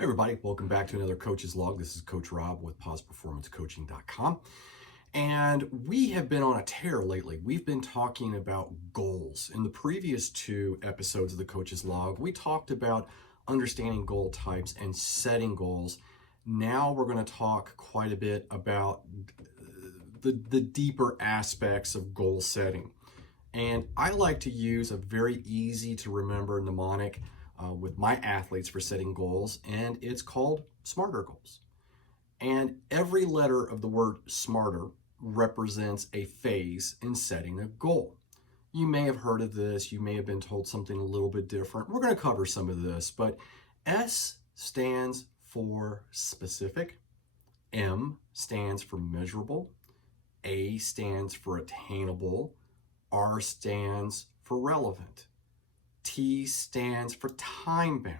Hey everybody, welcome back to another Coach's Log. This is Coach Rob with PosiTivePerformanceCoaching.com. And we have been on a tear lately. We've been talking about goals. In the previous two episodes of the Coach's Log, we talked about understanding goal types and setting goals. Now we're going to talk quite a bit about the deeper aspects of goal setting. And I like to use a very easy to remember mnemonic with my athletes for setting goals, and it's called SMARTER goals. And every letter of the word SMARTER represents a phase in setting a goal. You may have heard of this, you may have been told something a little bit different. We're going to cover some of this, but S stands for specific, M stands for measurable, A stands for attainable, R stands for relevant, T stands for time-bound,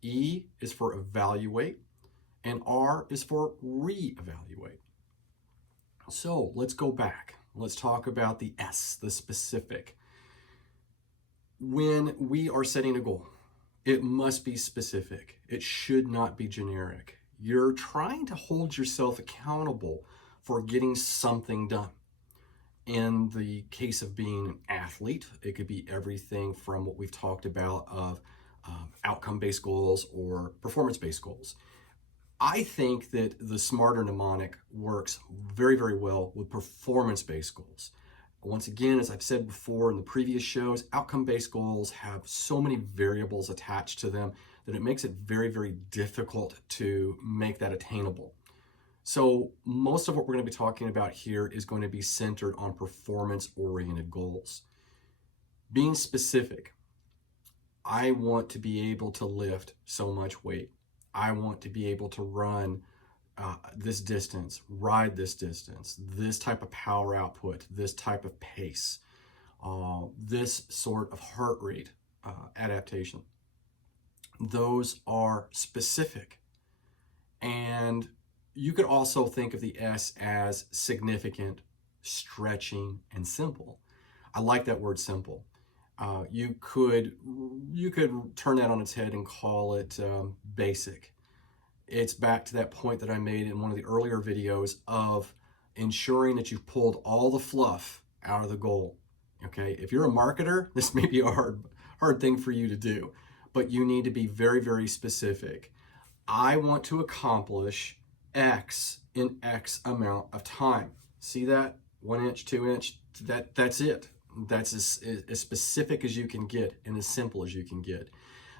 E is for evaluate, and R is for reevaluate. So let's go back. Let's talk about the S, the specific. When we are setting a goal, it must be specific. It should not be generic. You're trying to hold yourself accountable for getting something done. In the case of being an athlete, it could be everything from what we've talked about of outcome-based goals or performance-based goals. I think that the SMARTER mnemonic works very, very well with performance-based goals. Once again, as I've said before in the previous shows, outcome-based goals have so many variables attached to them that it makes it very, very difficult to make that attainable. So most of what we're going to be talking about here is going to be centered on performance-oriented goals. Being specific, I want to be able to lift so much weight. I want to be able to run this distance, ride this distance, this type of power output, this type of pace, this sort of heart rate adaptation. Those are specific. And you could also think of the S as significant, stretching, and simple. I like that word simple. You could turn that on its head and call it basic. It's back to that point that I made in one of the earlier videos of ensuring that you've pulled all the fluff out of the goal. Okay, if you're a marketer, this may be a hard thing for you to do, but you need to be very, very specific. I want to accomplish X in X amount of time. See that? 1 inch, 2 inch, that's it. That's as specific as you can get and as simple as you can get.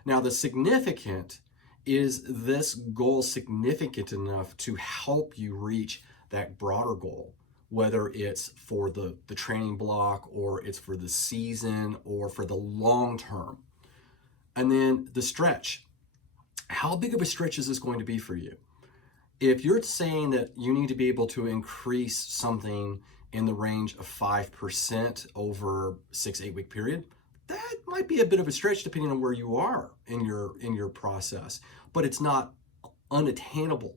Now the significant is this goal significant enough to help you reach that broader goal, whether it's for the training block or it's for the season or for the long term. And then the stretch. How big of a stretch is this going to be for you? If you're saying that you need to be able to increase something in the range of 5% over 6-8 week period, that might be a bit of a stretch depending on where you are in your process, but it's not unattainable.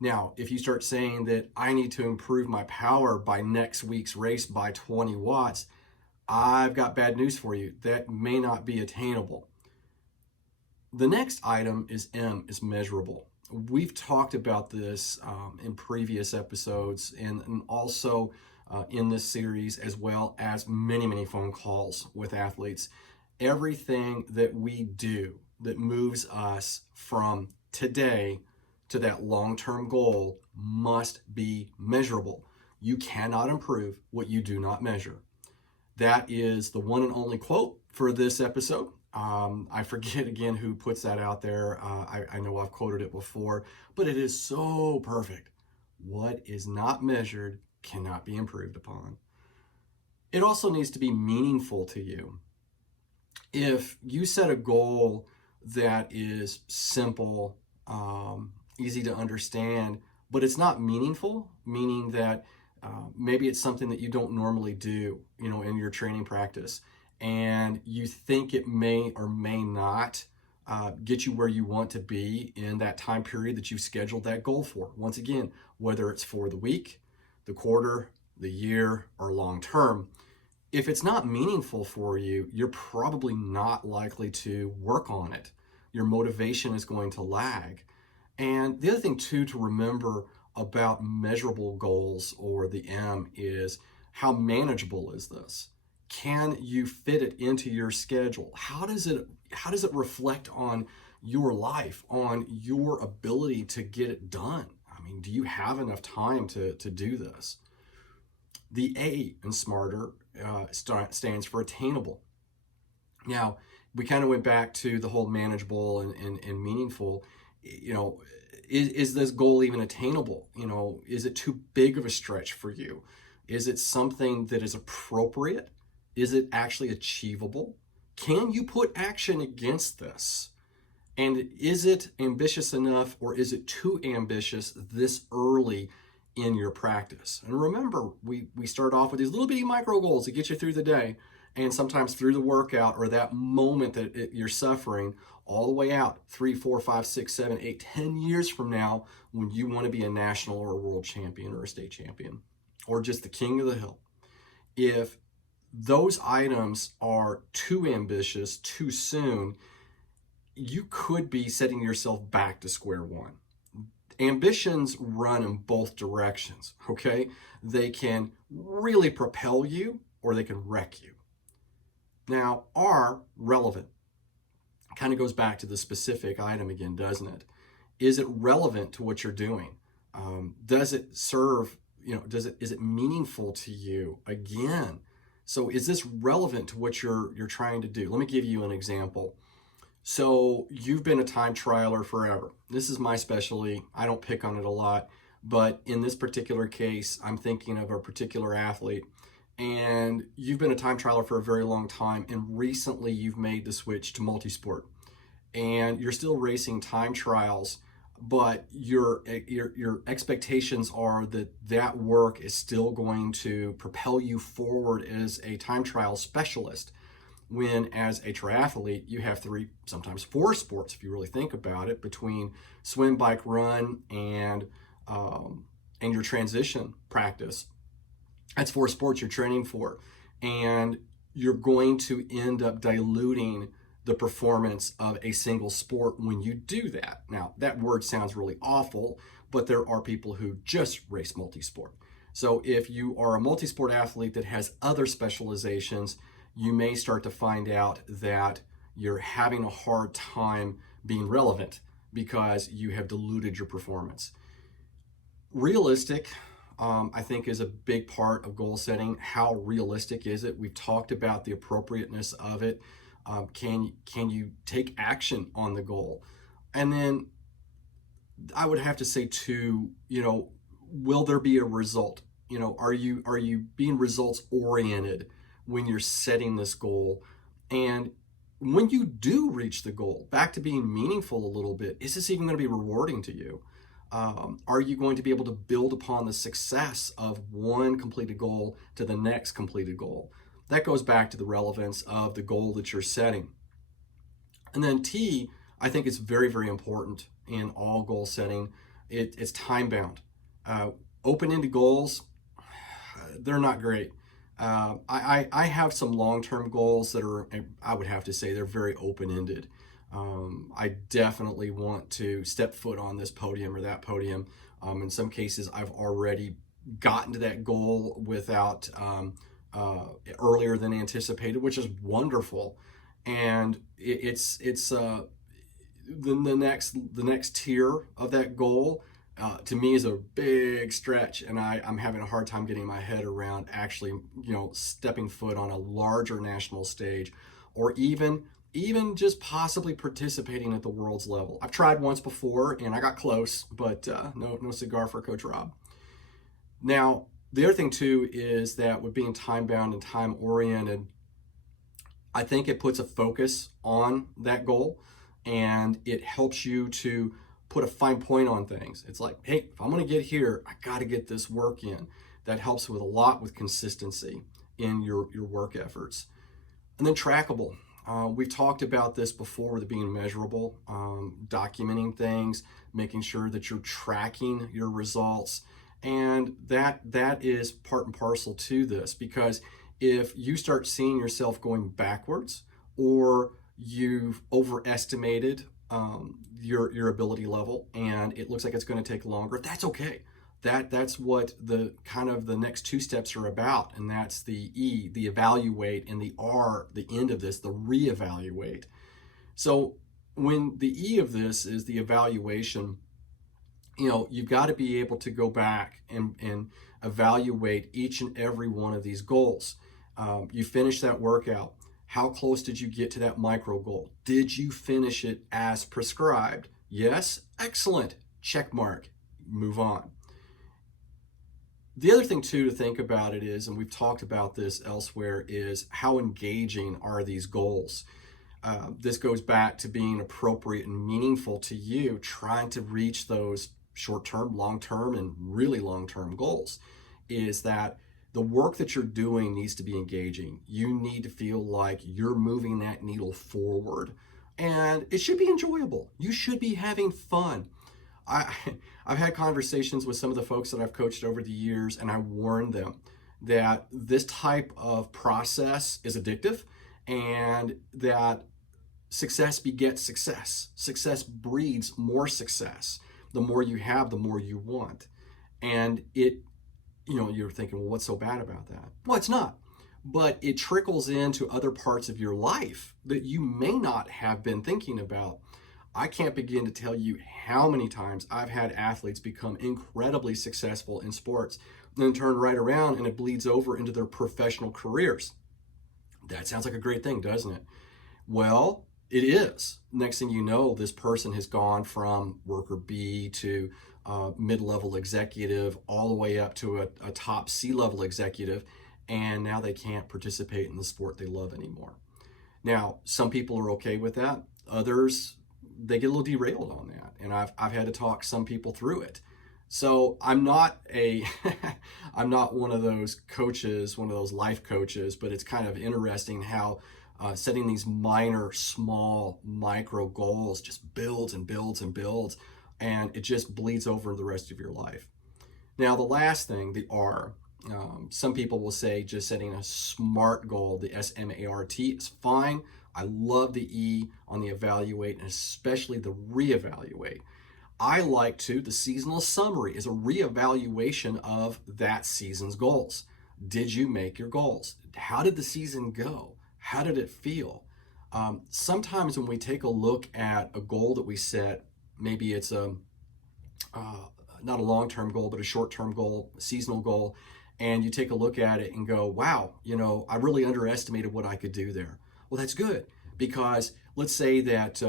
Now, if you start saying that I need to improve my power by next week's race by 20 watts, I've got bad news for you. That may not be attainable. The next item is M, is measurable. We've talked about this in previous episodes and also in this series, as well as many, many phone calls with athletes. Everything that we do that moves us from today to that long-term goal must be measurable. You cannot improve what you do not measure. That is the one and only quote for this episode. I forget again who puts that out there. I know I've quoted it before, but it is so perfect. What is not measured cannot be improved upon. It also needs to be meaningful to you. If you set a goal that is simple, easy to understand, but it's not meaningful, meaning that maybe it's something that you don't normally do, in your training practice, and you think it may or may not get you where you want to be in that time period that you've scheduled that goal for. Once again, whether it's for the week, the quarter, the year, or long term, if it's not meaningful for you, you're probably not likely to work on it. your motivation is going to lag. And the other thing too to remember about measurable goals, or the M, is how manageable is this? Can you fit it into your schedule? How does it reflect on your life, on your ability to get it done? I mean, do you have enough time to do this? The A in SMARTER stands for attainable. Now, we kind of went back to the whole manageable and meaningful. You know, is this goal even attainable? You know, is it too big of a stretch for you? Is it something that is appropriate? Is it actually achievable? Can you put action against this? And is it ambitious enough, or is it too ambitious this early in your practice? And remember, we start off with these little bitty micro goals to get you through the day, and sometimes through the workout or that moment that you're suffering, all the way out 3, 4, 5, 6, 7, 8, 10 years from now, when you want to be a national or a world champion or a state champion or just the king of the hill. If those items are too ambitious too soon, you could be setting yourself back to square one. Ambitions run in both directions, okay? They can really propel you, or they can wreck you. Now, R, relevant, kind of goes back to the specific item again, doesn't it? Is it relevant to what you're doing? Does it serve, is it meaningful to you? Again, so is this relevant to what you're trying to do? Let me give you an example. So you've been a time trialer forever. This is my specialty. I don't pick on it a lot, but in this particular case, I'm thinking of a particular athlete, and you've been a time trialer for a very long time, and recently you've made the switch to multisport, and you're still racing time trials, but your expectations are that work is still going to propel you forward as a time trial specialist. When as a triathlete, you have 3, sometimes 4 sports, if you really think about it, between swim, bike, run, and your transition practice. That's 4 sports you're training for. And you're going to end up diluting the performance of a single sport when you do that. Now, that word sounds really awful, but there are people who just race multisport. So if you are a multisport athlete that has other specializations, you may start to find out that you're having a hard time being relevant because you have diluted your performance. Realistic, I think, is a big part of goal setting. How realistic is it? We've talked about the appropriateness of it. Can you take action on the goal? And then I would have to say too, will there be a result? Are you being results oriented when you're setting this goal? And when you do reach the goal, back to being meaningful a little bit, is this even going to be rewarding to you? Are you going to be able to build upon the success of one completed goal to the next completed goal? That goes back to the relevance of the goal that you're setting. And then T, I think it's very, very important in all goal setting. It's time bound. Open-ended goals, they're not great. I have some long-term goals that are, I would have to say, they're very open-ended. I definitely want to step foot on this podium or that podium. In some cases, I've already gotten to that goal without earlier than anticipated, which is wonderful. And it's the next tier of that goal. To me is a big stretch, and I'm having a hard time getting my head around actually, stepping foot on a larger national stage, or even just possibly participating at the world's level. I've tried once before and I got close, but no cigar for Coach Rob. Now, the other thing too is that with being time bound and time oriented, I think it puts a focus on that goal, and it helps you to put a fine point on things. It's like, hey, if I'm going to get here, I got to get this work in. That helps with a lot with consistency in your work efforts. And then trackable. We've talked about this before with it being measurable, documenting things, making sure that you're tracking your results. And that is part and parcel to this, because if you start seeing yourself going backwards, or you've overestimated your ability level, and it looks like it's going to take longer. That's okay. That's what the kind of the next two steps are about, and that's the E, the evaluate, and the R, the end of this, the reevaluate. So when the E of this is the evaluation, you've got to be able to go back and evaluate each and every one of these goals. You finish that workout. How close did you get to that micro goal? Did you finish it as prescribed? Yes? Excellent. Check mark. Move on. The other thing too to think about it is, and we've talked about this elsewhere, is how engaging are these goals? This goes back to being appropriate and meaningful to you, trying to reach those short-term, long-term, and really long-term goals. Is that the work that you're doing needs to be engaging. You need to feel like you're moving that needle forward, and it should be enjoyable. You should be having fun. I've had conversations with some of the folks that I've coached over the years, and I warned them that this type of process is addictive, and that success begets success. Success breeds more success. The more you have, the more you want. And you're thinking, well, what's so bad about that? Well, it's not. But it trickles into other parts of your life that you may not have been thinking about. I can't begin to tell you how many times I've had athletes become incredibly successful in sports and then turn right around and it bleeds over into their professional careers. That sounds like a great thing, doesn't it? Well, it is. Next thing you know, this person has gone from worker B to mid-level executive all the way up to a top C-level executive, and now they can't participate in the sport they love anymore. Now, some people are okay with that. Others, they get a little derailed on that, and I've had to talk some people through it. So I'm not I'm not one of those coaches, one of those life coaches, but it's kind of interesting how setting these minor, small, micro goals just builds and builds and builds, and it just bleeds over the rest of your life. Now, the last thing, the R, some people will say just setting a SMART goal, the SMART, is fine. I love the E on the evaluate, and especially the reevaluate. I like the seasonal summary is a reevaluation of that season's goals. Did you make your goals? How did the season go? How did it feel? Sometimes when we take a look at a goal that we set, maybe it's not a long-term goal, but a short-term goal, a seasonal goal, and you take a look at it and go, wow, I really underestimated what I could do there. Well, that's good, because let's say that,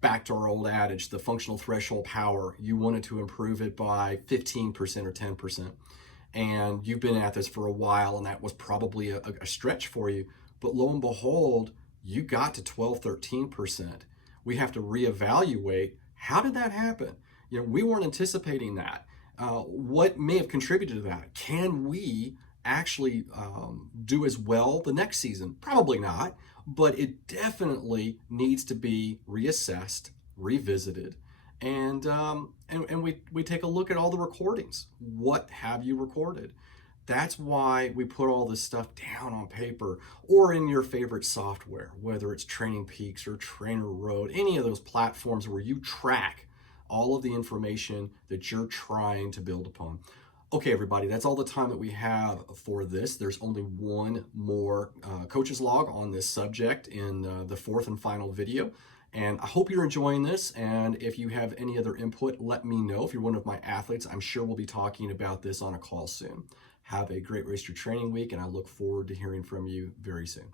back to our old adage, the functional threshold power, you wanted to improve it by 15% or 10%. And you've been at this for a while, and that was probably a stretch for you. But lo and behold, you got to 12, 13%. We have to reevaluate, how did that happen? We weren't anticipating that. What may have contributed to that? Can we actually do as well the next season? Probably not, but it definitely needs to be reassessed, revisited, and we take a look at all the recordings. What have you recorded? That's why we put all this stuff down on paper or in your favorite software, whether it's Training Peaks or Trainer Road, any of those platforms where you track all of the information that you're trying to build upon. Okay, everybody, that's all the time that we have for this. There's only one more coach's log on this subject in the fourth and final video. And I hope you're enjoying this. And if you have any other input, let me know. If you're one of my athletes, I'm sure we'll be talking about this on a call soon. Have a great rest of your training week, and I look forward to hearing from you very soon.